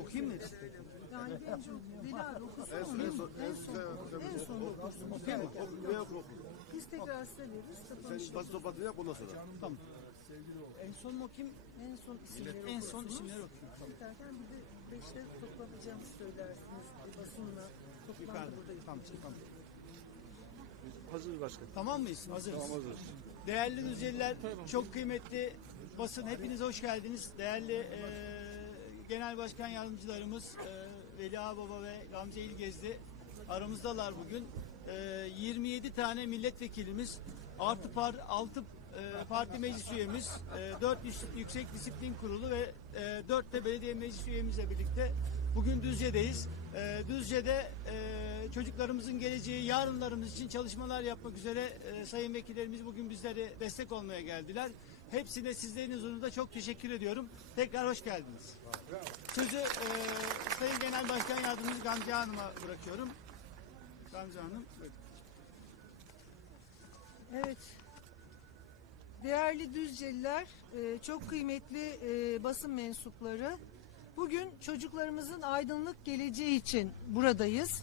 Okuyayım mı? Yani bence Bilal okusun En son, en son, en En son, en son okursun. Okuyayım mı? Veya oku. Biz tekrar size veririz. Sen basın toplantını yap ondan sonra. Tamam. En son mu okuyayım? En son isimleri En son isimleri okuyayım. Tamam. Biterken bir de beşte toplanacağımızı söylersiniz. Basınla toplantı Yukarıda. burada Tamam, tamam. Hazır başkan. Tamam mıyız? Hazırız. Tamam hazır. Değerli Düzceliler, çok kıymetli basın, hepiniz hoş geldiniz. Değerli e, Genel Başkan Yardımcılarımız e, Veli Ağbaba ve Gamze İlgezdi aramızdalar bugün. E, 27 tane milletvekilimiz, artı par, 6 parti meclis üyemiz, e, 4 Yüksek Disiplin Kurulu ve e, 4 de belediye meclis üyemizle birlikte bugün Düzce'deyiz. E, Düzce'de e, çocuklarımızın geleceği, yarınlarımız için çalışmalar yapmak üzere e, sayın vekillerimiz bugün bizlere destek olmaya geldiler. Hepsine sizlerin huzurunda çok teşekkür ediyorum. Tekrar hoş geldiniz. Sözü e, Sayın Genel Başkan Yardımcımız Gamze Hanım'a bırakıyorum. Gamze Hanım. Evet. Değerli Düzceliler, e, çok kıymetli e, basın mensupları. Bugün çocuklarımızın aydınlık geleceği için buradayız.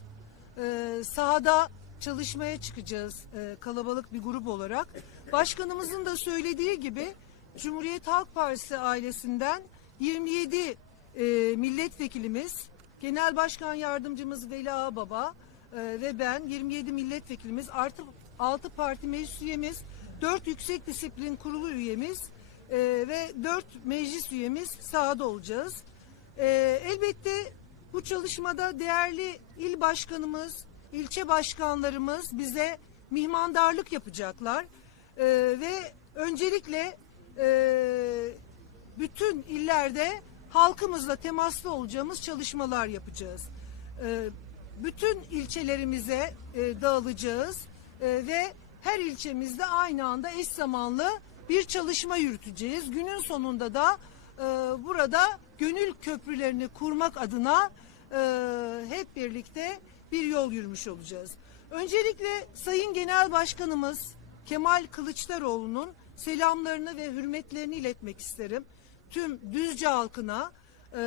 E, Sahada çalışmaya çıkacağız e, kalabalık bir grup olarak. Başkanımızın da söylediği gibi Cumhuriyet Halk Partisi ailesinden 27 e, milletvekilimiz, Genel Başkan Yardımcımız Veli Ağbaba e, ve ben 27 milletvekilimiz artı 6 parti meclis üyemiz, 4 yüksek disiplin kurulu üyemiz e, ve 4 meclis üyemiz sahada olacağız. E, elbette bu çalışmada değerli il başkanımız, ilçe başkanlarımız bize mihmandarlık yapacaklar. E, ve öncelikle e, bütün illerde halkımızla temaslı olacağımız çalışmalar yapacağız. E, bütün ilçelerimize e, dağılacağız e, ve her ilçemizde aynı anda eş zamanlı bir çalışma yürüteceğiz. Günün sonunda da e, burada gönül köprülerini kurmak adına e, hep birlikte bir yol yürümüş olacağız. Öncelikle Sayın Genel Başkanımız Kemal Kılıçdaroğlu'nun selamlarını ve hürmetlerini iletmek isterim. Tüm Düzce halkına e,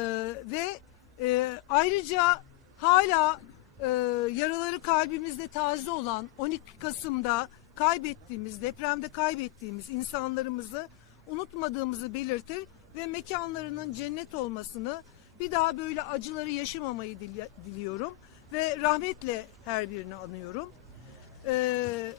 ve e, ayrıca hala e, yaraları kalbimizde taze olan 12 Kasım'da kaybettiğimiz, depremde kaybettiğimiz insanlarımızı unutmadığımızı belirtir ve mekanlarının cennet olmasını bir daha böyle acıları yaşamamayı dili- diliyorum ve rahmetle her birini anıyorum. Ee,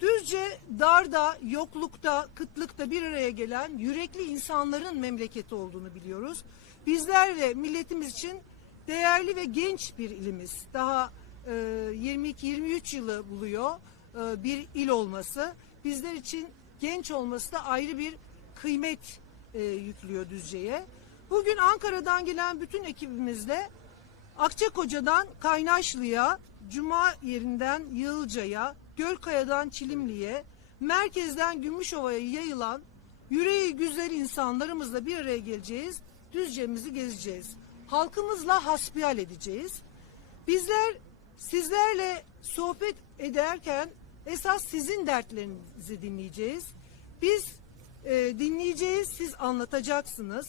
Düzce darda, yoklukta, kıtlıkta bir araya gelen yürekli insanların memleketi olduğunu biliyoruz. Bizler ve milletimiz için değerli ve genç bir ilimiz. Daha e, 22-23 yılı buluyor e, bir il olması. Bizler için genç olması da ayrı bir kıymet e, yüklüyor Düzce'ye. Bugün Ankara'dan gelen bütün ekibimizle Akçakoca'dan Kaynaşlı'ya, Cuma yerinden Yığılca'ya, Gölkaya'dan Çilimli'ye, merkezden Gümüşova'ya yayılan yüreği güzel insanlarımızla bir araya geleceğiz. Düzce'mizi gezeceğiz. Halkımızla hasbihal edeceğiz. Bizler sizlerle sohbet ederken esas sizin dertlerinizi dinleyeceğiz. Biz e, dinleyeceğiz, siz anlatacaksınız.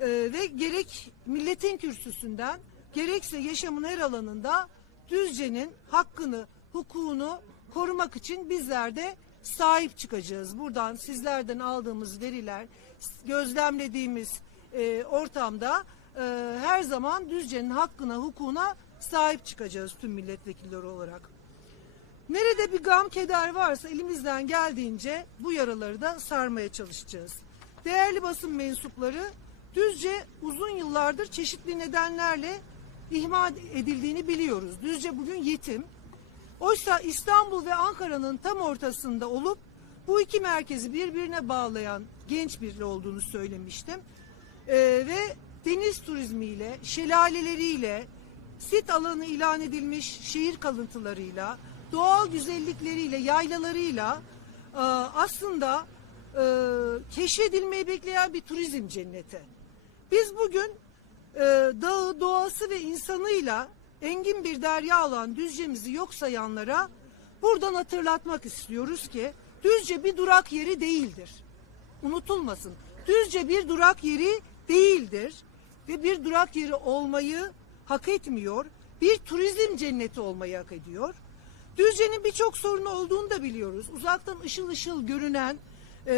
E, ve gerek milletin kürsüsünden gerekse yaşamın her alanında Düzce'nin hakkını, hukukunu korumak için bizler de sahip çıkacağız. Buradan sizlerden aldığımız veriler, gözlemlediğimiz e, ortamda e, her zaman Düzce'nin hakkına, hukukuna sahip çıkacağız tüm milletvekilleri olarak. Nerede bir gam keder varsa elimizden geldiğince bu yaraları da sarmaya çalışacağız. Değerli basın mensupları Düzce uzun yıllardır çeşitli nedenlerle ihmal edildiğini biliyoruz. Düzce bugün yetim. Oysa İstanbul ve Ankara'nın tam ortasında olup bu iki merkezi birbirine bağlayan genç biri olduğunu söylemiştim. Ee, ve deniz turizmiyle, şelaleleriyle, sit alanı ilan edilmiş şehir kalıntılarıyla, doğal güzellikleriyle, yaylalarıyla e, aslında e, keşfedilmeyi bekleyen bir turizm cenneti. Biz bugün e, dağı, doğası ve insanıyla engin bir derya olan Düzce'mizi yok sayanlara buradan hatırlatmak istiyoruz ki Düzce bir durak yeri değildir. Unutulmasın. Düzce bir durak yeri değildir. ve bir durak yeri olmayı hak etmiyor. Bir turizm cenneti olmayı hak ediyor. Düzce'nin birçok sorunu olduğunu da biliyoruz. Uzaktan ışıl ışıl görünen, e,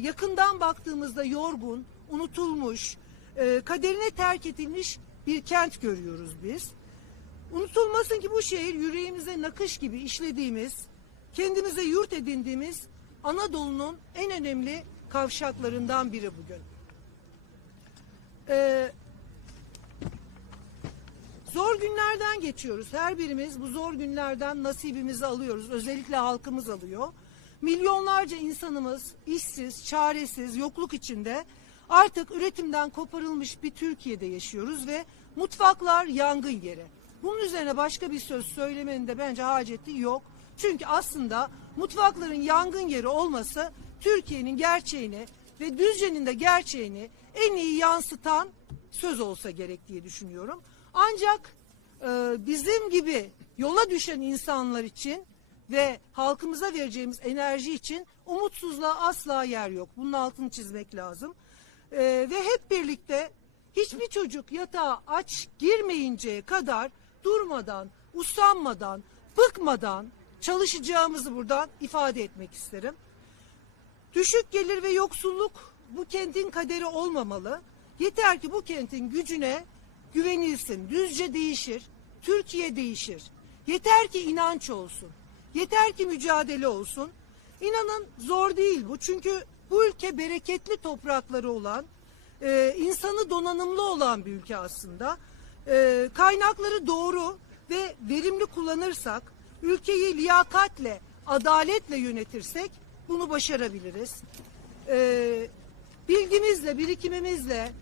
yakından baktığımızda yorgun, unutulmuş, e, kaderine terk edilmiş bir kent görüyoruz biz. Unutulmasın ki bu şehir yüreğimize nakış gibi işlediğimiz, kendimize yurt edindiğimiz Anadolu'nun en önemli kavşaklarından biri bugün. Ee, zor günlerden geçiyoruz. Her birimiz bu zor günlerden nasibimizi alıyoruz. Özellikle halkımız alıyor. Milyonlarca insanımız işsiz, çaresiz, yokluk içinde artık üretimden koparılmış bir Türkiye'de yaşıyoruz ve mutfaklar yangın yeri. Bunun üzerine başka bir söz söylemenin de bence haceti yok. Çünkü aslında mutfakların yangın yeri olması Türkiye'nin gerçeğini ve Düzce'nin de gerçeğini en iyi yansıtan söz olsa gerek diye düşünüyorum. Ancak e, bizim gibi yola düşen insanlar için ve halkımıza vereceğimiz enerji için umutsuzluğa asla yer yok. Bunun altını çizmek lazım. E, ve hep birlikte hiçbir çocuk yatağa aç girmeyinceye kadar durmadan, usanmadan, bıkmadan çalışacağımızı buradan ifade etmek isterim. Düşük gelir ve yoksulluk bu kentin kaderi olmamalı. Yeter ki bu kentin gücüne güvenilsin. Düzce değişir, Türkiye değişir. Yeter ki inanç olsun. Yeter ki mücadele olsun. İnanın zor değil bu. Çünkü bu ülke bereketli toprakları olan, e, insanı donanımlı olan bir ülke aslında. E, kaynakları doğru ve verimli kullanırsak, ülkeyi liyakatle, adaletle yönetirsek bunu başarabiliriz. E, bilgimizle, birikimimizle,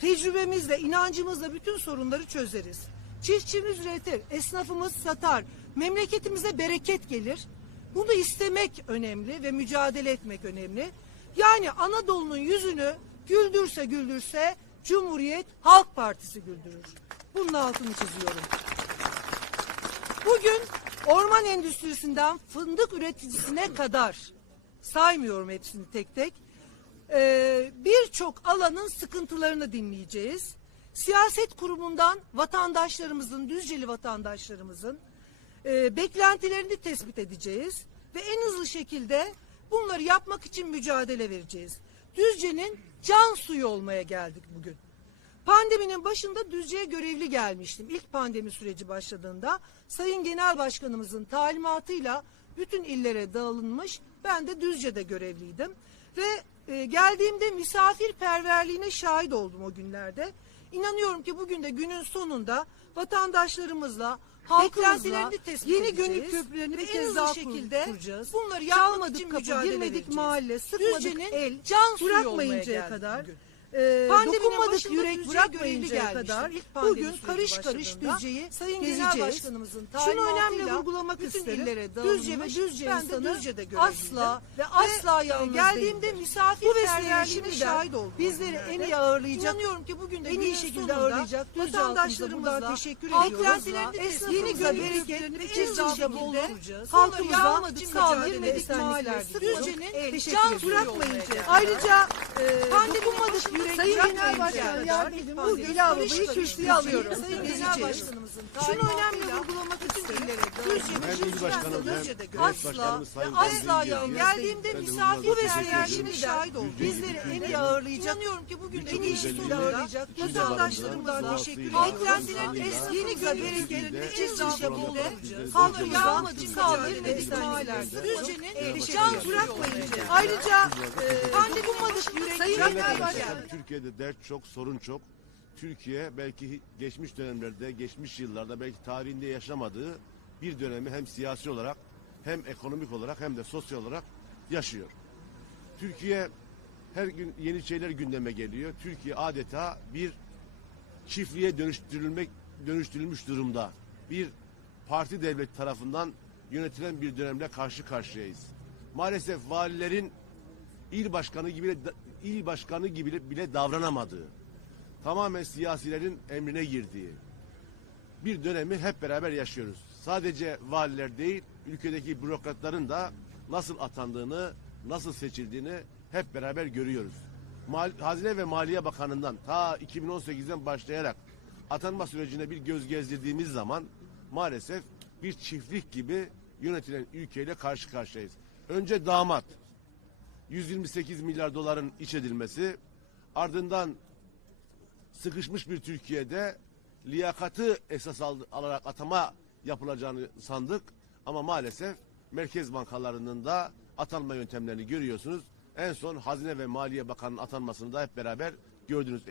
tecrübemizle, inancımızla bütün sorunları çözeriz. Çiftçimiz üretir, esnafımız satar, memleketimize bereket gelir. Bunu istemek önemli ve mücadele etmek önemli. Yani Anadolu'nun yüzünü güldürse güldürse Cumhuriyet Halk Partisi güldürür. Bunun altını çiziyorum. Bugün orman endüstrisinden fındık üreticisine kadar saymıyorum hepsini tek tek. Ee, birçok alanın sıkıntılarını dinleyeceğiz. Siyaset kurumundan vatandaşlarımızın, Düzceli vatandaşlarımızın e, beklentilerini tespit edeceğiz ve en hızlı şekilde bunları yapmak için mücadele vereceğiz. Düzce'nin can suyu olmaya geldik bugün. Pandeminin başında Düzce'ye görevli gelmiştim. İlk pandemi süreci başladığında Sayın Genel Başkanımızın talimatıyla bütün illere dağılınmış. Ben de Düzce'de görevliydim. Ve e, geldiğimde misafirperverliğine şahit oldum o günlerde. İnanıyorum ki bugün de günün sonunda vatandaşlarımızla halkımızla yeni gönül köprülerini bir kez daha şekilde kuracağız. Bunları yapmak için mücadele girmedik mahalle, sıkmadık el, can suyu bırakmayıncaya kadar. bugün. E, Pandeminin dokunmadık yürek bırakmayıncaya kadar pandemi bugün karış karış Düzce'yi Sayın. Genel Başkanımızın Şunu önemli vurgulamak isterim. Düzce ve. Düzce Ben de insanı Düzce'de asla ve asla yalnız geldiğimde değildir. misafir Bu vesileyle perverliğine şimdiden şahit oldum. bizleri en iyi ağırlayacak İnanıyorum ki bugün de en iyi şekilde ağırlayacak halkımıza teşekkür ediyoruz. Esnafımıza edeceğiz. bereket Ve en daha şekilde Halkımıza ettik, esenlikler mahalleler. Düzce'nin can bırakmayınca. Ayrıca e, Pandeminin dokunmadık Sayın Genel Başkan yardımcım bu bugün ilave karış bayı karış kürsüye alıyorum. Sayın. Genel Başkanımızın Şunu önemli vurgulamak Düzce il başkanım, asla asla geldiği- geldiğimde Ben de misafir bunlara teşekkür perverliğine ediyorum. şahit oldum. Bizleri en iyi ağırlayacak İnanıyorum ki bugün en iyi şekilde özelliğiyle, ağırlayacak vatandaşlarımızdan teşekkür. Beklentilerini insanıyla, eskiğini şekilde bizleri Halkımıza Düzce'de sağlık, Düzce'de sağlık Düzce'de ve Teşekkür can ederim. bırakmayınca. Ayrıca e, Pandeminin başında Sayın Genel Başkan Türkiye'de dert çok, sorun çok. Türkiye belki geçmiş dönemlerde, geçmiş yıllarda belki tarihinde yaşamadığı bir dönemi hem siyasi olarak hem ekonomik olarak hem de sosyal olarak yaşıyor. Türkiye her gün yeni şeyler gündeme geliyor. Türkiye adeta bir çiftliğe dönüştürülmek dönüştürülmüş durumda. Bir parti devlet tarafından yönetilen bir dönemle karşı karşıyayız. Maalesef valilerin il başkanı gibi il başkanı gibi bile davranamadığı, tamamen siyasilerin emrine girdiği bir dönemi hep beraber yaşıyoruz. Sadece valiler değil, ülkedeki bürokratların da nasıl atandığını, nasıl seçildiğini hep beraber görüyoruz. Mal- Hazine ve Maliye Bakanı'ndan ta 2018'den başlayarak atanma sürecine bir göz gezdirdiğimiz zaman maalesef bir çiftlik gibi yönetilen ülkeyle karşı karşıyayız. Önce damat 128 milyar doların iç edilmesi ardından sıkışmış bir Türkiye'de liyakatı esas alarak atama yapılacağını sandık. Ama maalesef merkez bankalarının da atanma yöntemlerini görüyorsunuz. En son Hazine ve Maliye Bakanı'nın atanmasını da hep beraber gördünüz.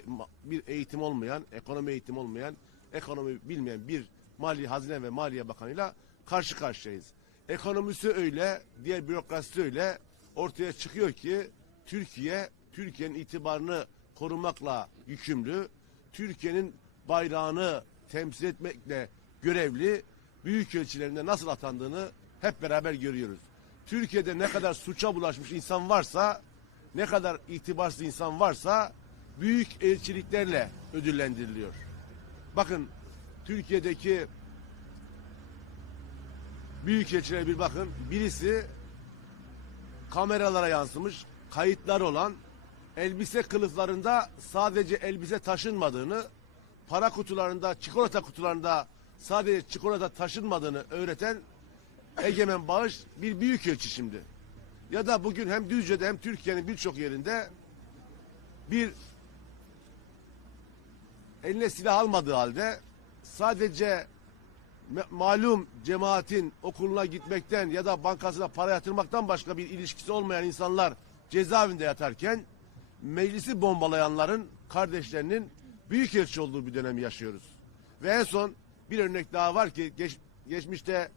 Bir eğitim olmayan, ekonomi eğitim olmayan, ekonomi bilmeyen bir Mali Hazine ve Maliye Bakanı'yla karşı karşıyayız. Ekonomisi öyle, diğer bürokrasisi öyle. Ortaya çıkıyor ki Türkiye, Türkiye'nin itibarını korumakla yükümlü. Türkiye'nin bayrağını temsil etmekle görevli büyükelçilerinde nasıl atandığını hep beraber görüyoruz. Türkiye'de ne kadar suça bulaşmış insan varsa, ne kadar itibarsız insan varsa büyük elçiliklerle ödüllendiriliyor. Bakın Türkiye'deki büyükelçilere bir bakın. Birisi kameralara yansımış, kayıtlar olan elbise kılıflarında sadece elbise taşınmadığını, para kutularında, çikolata kutularında sadece çikolata taşınmadığını öğreten Egemen Bağış bir büyükelçi şimdi. Ya da bugün hem Düzce'de hem Türkiye'nin birçok yerinde bir eline silah almadığı halde sadece malum cemaatin okuluna gitmekten ya da bankasına para yatırmaktan başka bir ilişkisi olmayan insanlar cezaevinde yatarken meclisi bombalayanların kardeşlerinin büyükelçi olduğu bir dönemi yaşıyoruz. Ve en son bir örnek daha var ki geç- geçmişte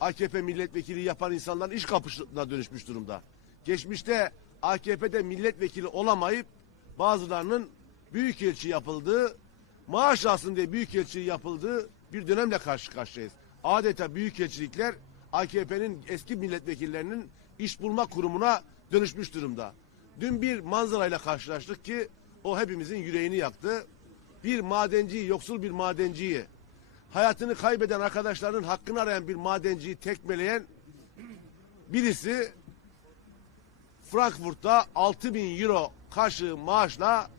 AKP milletvekili yapan insanların iş kapışına dönüşmüş durumda. Geçmişte AKP'de milletvekili olamayıp bazılarının büyükelçi yapıldığı, maaş alsın diye büyükelçi yapıldığı bir dönemle karşı karşıyayız. Adeta büyükelçilikler AKP'nin eski milletvekillerinin iş bulma kurumuna dönüşmüş durumda. Dün bir manzarayla karşılaştık ki o hepimizin yüreğini yaktı. Bir madenciyi, yoksul bir madenciyi hayatını kaybeden arkadaşlarının hakkını arayan bir madenciyi tekmeleyen birisi Frankfurt'ta 6000 bin euro karşı maaşla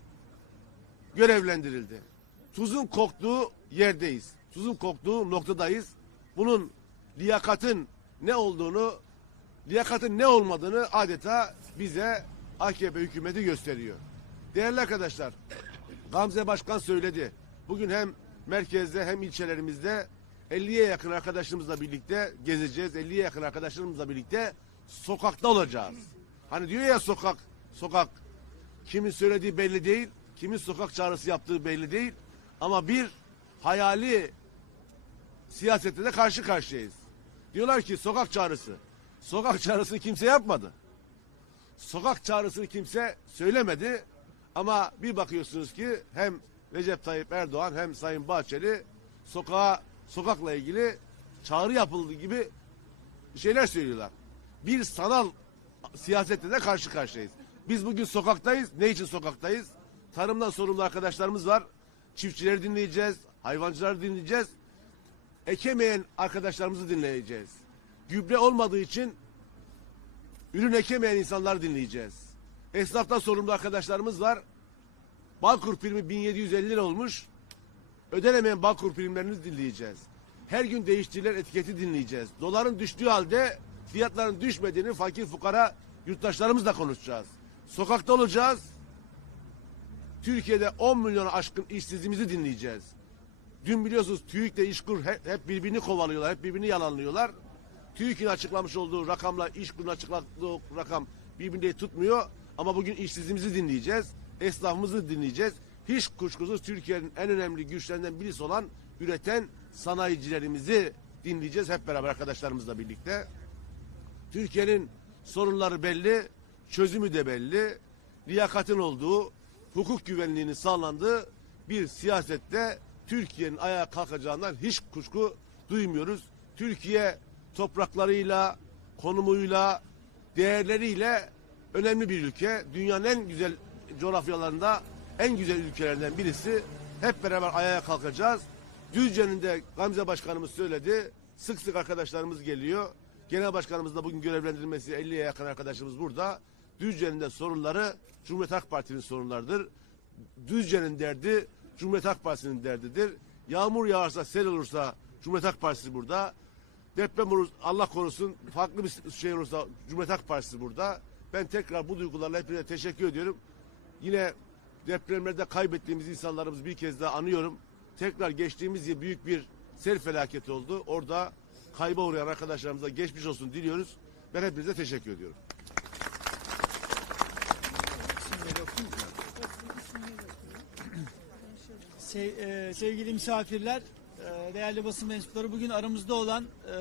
görevlendirildi. Tuzun koktuğu yerdeyiz. Tuzun koktuğu noktadayız. Bunun liyakatın ne olduğunu, liyakatın ne olmadığını adeta bize AKP hükümeti gösteriyor. Değerli arkadaşlar, Gamze Başkan söyledi. Bugün hem merkezde hem ilçelerimizde 50'ye yakın arkadaşlarımızla birlikte gezeceğiz. 50'ye yakın arkadaşlarımızla birlikte sokakta olacağız. Hani diyor ya sokak, sokak kimin söylediği belli değil, kimin sokak çağrısı yaptığı belli değil. Ama bir hayali siyasette de karşı karşıyayız. Diyorlar ki sokak çağrısı. Sokak çağrısını kimse yapmadı. Sokak çağrısını kimse söylemedi. Ama bir bakıyorsunuz ki hem Recep Tayyip Erdoğan hem Sayın Bahçeli sokağa sokakla ilgili çağrı yapıldığı gibi şeyler söylüyorlar. Bir sanal siyasette de karşı karşıyayız. Biz bugün sokaktayız. Ne için sokaktayız? Tarımdan sorumlu arkadaşlarımız var. Çiftçileri dinleyeceğiz, hayvancıları dinleyeceğiz. Ekemeyen arkadaşlarımızı dinleyeceğiz. Gübre olmadığı için ürün ekemeyen insanları dinleyeceğiz. Esnaftan sorumlu arkadaşlarımız var. Balkur primi 1750 lira olmuş. Ödenemeyen Balkur primlerini dinleyeceğiz. Her gün değiştirilen etiketi dinleyeceğiz. Doların düştüğü halde fiyatların düşmediğini fakir fukara yurttaşlarımızla konuşacağız. Sokakta olacağız. Türkiye'de 10 milyona aşkın işsizimizi dinleyeceğiz. Dün biliyorsunuz TÜİK'le İşkur hep, hep birbirini kovalıyorlar, hep birbirini yalanlıyorlar. TÜİK'in açıklamış olduğu rakamla İşkur'un açıkladığı rakam birbirini tutmuyor. Ama bugün işsizimizi dinleyeceğiz, esnafımızı dinleyeceğiz. Hiç kuşkusuz Türkiye'nin en önemli güçlerinden birisi olan üreten sanayicilerimizi dinleyeceğiz hep beraber arkadaşlarımızla birlikte. Türkiye'nin sorunları belli, çözümü de belli. Liyakatın olduğu, hukuk güvenliğinin sağlandığı bir siyasette Türkiye'nin ayağa kalkacağından hiç kuşku duymuyoruz. Türkiye topraklarıyla, konumuyla, değerleriyle önemli bir ülke. Dünyanın en güzel coğrafyalarında en güzel ülkelerden birisi. Hep beraber ayağa kalkacağız. Düzce'nin de Gamze Başkanımız söyledi. Sık sık arkadaşlarımız geliyor. Genel Başkanımız da bugün görevlendirilmesi 50'ye yakın arkadaşımız burada. Düzce'nin de sorunları Cumhuriyet Halk Partisi'nin sorunlarıdır. Düzce'nin derdi Cumhuriyet Halk Partisi'nin derdidir. Yağmur yağarsa, sel olursa Cumhuriyet Halk Partisi burada. Deprem olur, Allah korusun farklı bir şey olursa Cumhuriyet Halk Partisi burada. Ben tekrar bu duygularla hepinize teşekkür ediyorum. Yine depremlerde kaybettiğimiz insanlarımızı bir kez daha anıyorum. Tekrar geçtiğimiz yıl büyük bir sel felaketi oldu. Orada kayba uğrayan arkadaşlarımıza geçmiş olsun diliyoruz. Ben hepinize teşekkür ediyorum. Se- e, sevgili misafirler, e, değerli basın mensupları bugün aramızda olan e,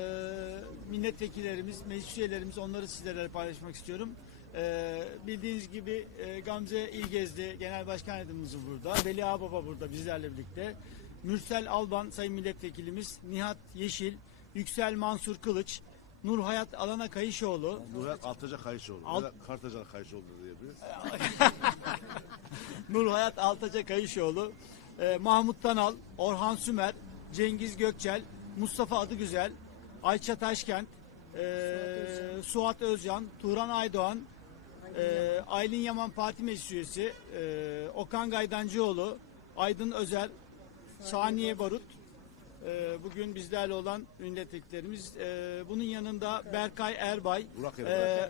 milletvekillerimiz, meclis üyelerimiz onları sizlerle paylaşmak istiyorum. E, bildiğiniz gibi e, Gamze İlgezdi Genel Başkan Yardımcımız burada. Veli Ağbaba burada bizlerle birlikte. Mürsel Alban Sayın Milletvekilimiz, Nihat Yeşil, Yüksel Mansur Kılıç, Nur Hayat Alana Kayışoğlu, Murat Altaca Kayışoğlu. Alt- Kartaca Kayışoğlu diyebiliriz. Nur Hayat Altaca Kayışoğlu, e, Mahmut Tanal, Orhan Sümer, Cengiz Gökçel, Mustafa Adıgüzel, Ayça Taşkent, e, Suat Özcan, Turan Aydoğan, e, Aylin Yaman Parti Meclis Üyesi, e, Okan Gaydancıoğlu, Aydın Özer, Saniye Barut, e, bugün bizlerle olan milletvekillerimiz. E, bunun yanında Berkay Erbay, Burak e,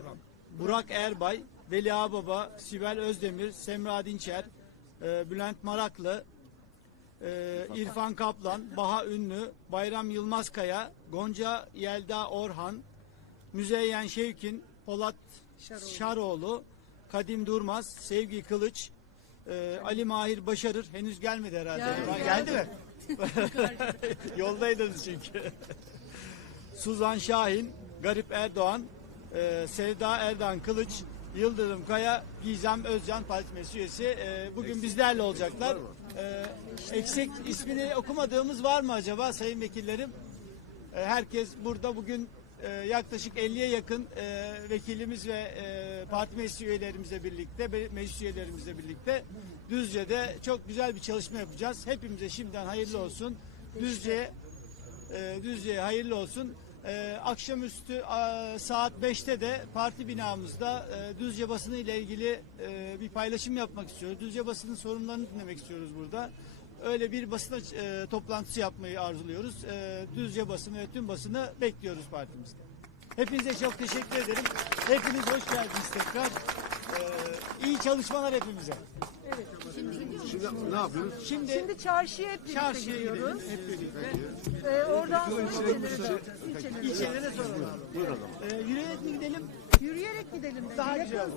Burak Erbay, Veli Ağbaba, Sibel Özdemir, Semra Dinçer, e, Bülent Maraklı, e, İrfan Kaplan, Baha Ünlü, Bayram Yılmazkaya, Gonca Yelda Orhan, Müzeyyen Şevkin, Polat Şaroğlu, Kadim Durmaz, Sevgi Kılıç, e, Ali Mahir Başarır henüz gelmedi herhalde. Geldi, geldi. geldi mi? Yoldaydınız çünkü. Suzan Şahin, Garip Erdoğan, e, Sevda Erdoğan Kılıç, Yıldırım Kaya, Gizem Özcan Parti Meclis Üyesi e, bugün bizlerle olacaklar. E, eksik ismini okumadığımız var mı acaba sayın vekillerim? E, herkes burada bugün e, yaklaşık 50'ye yakın e, vekilimiz ve e, parti meclis üyelerimizle birlikte, meclis üyelerimizle birlikte Düzce'de çok güzel bir çalışma yapacağız. Hepimize şimdiden hayırlı olsun. Düzce'ye e, hayırlı olsun. E, akşamüstü a, saat 5'te de parti binamızda e, Düzce basını ile ilgili e, bir paylaşım yapmak istiyoruz. Düzce basının sorunlarını dinlemek istiyoruz burada. Öyle bir basın e, toplantısı yapmayı arzuluyoruz. E, Düzce basını ve tüm basını bekliyoruz partimizde. Hepinize çok teşekkür ederim. Hepiniz hoş geldiniz tekrar. E, iyi çalışmalar hepimize. Şimdi ne yapıyoruz? Şimdi, Şimdi çarşıya hep birlikte çarşıya gidiyoruz. hep birlikte. Ee, oradan sonra ilçelere, ilçelere. Soralım. Buyurun o zaman. E, yürüyerek mi gidelim? Yürüyerek gidelim. Daha güzel.